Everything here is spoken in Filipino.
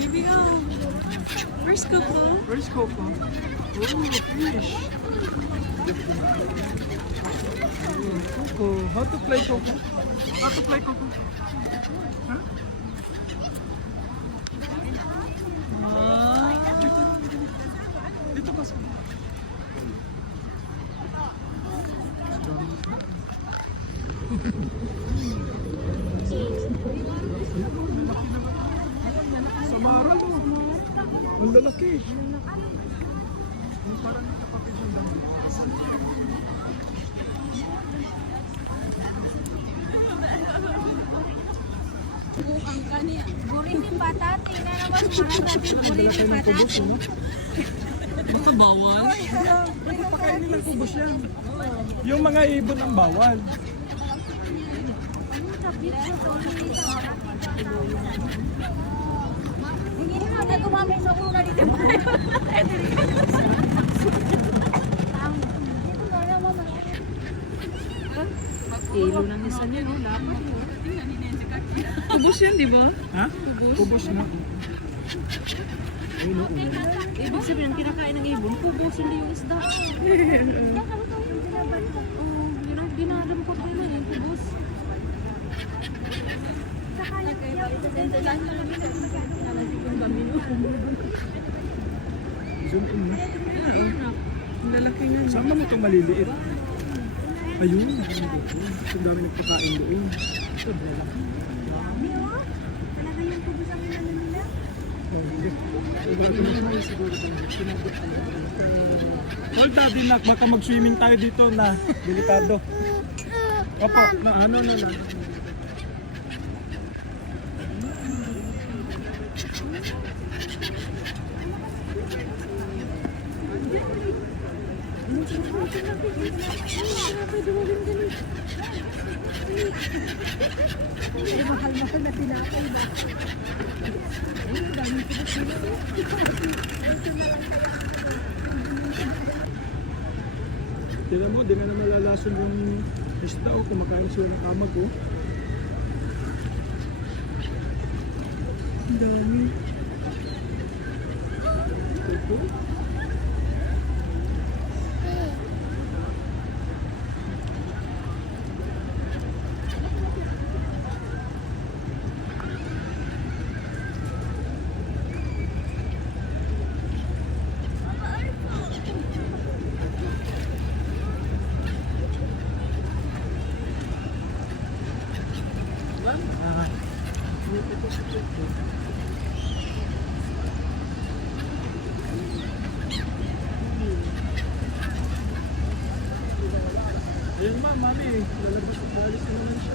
Here we go. First Coco. First Coco. Oh, fish. Coco. How to play Coco? How to play Coco? Huh? Dito pa sa... Samara mo. Ang lalaki. Yung parang nakapapit yung lambi. Ang kani, guri ni patati na naman marami guri ni patati. Baka bawal. Pwede pakainin ng kubos yan. Yung mga ibon ang bawal. Hindi na na gumamay sa ulo na dito. Kilo ng isa niya, no? Kubos yan, di ba? Ha? Kubos na. Ibig sabihin, kinakain ng ibon, kubos, hindi yung isda. Binalam ko rin lang yung kubos. Zoom in mo. Ang lalaki nga. Sama mo itong maliliit. Ayun. Ang dami nagpakain doon. Well, daddy nak, baka mag-swimming tayo dito na delikado. Opo, na ano. Mahal-mahal na tinapay ba? Tignan mo, di nga naman lalason yung isda o kumakain sila ng kamag o. Ang dami. Ito. Ayun ma, mami, lalabas at balis na naman siya.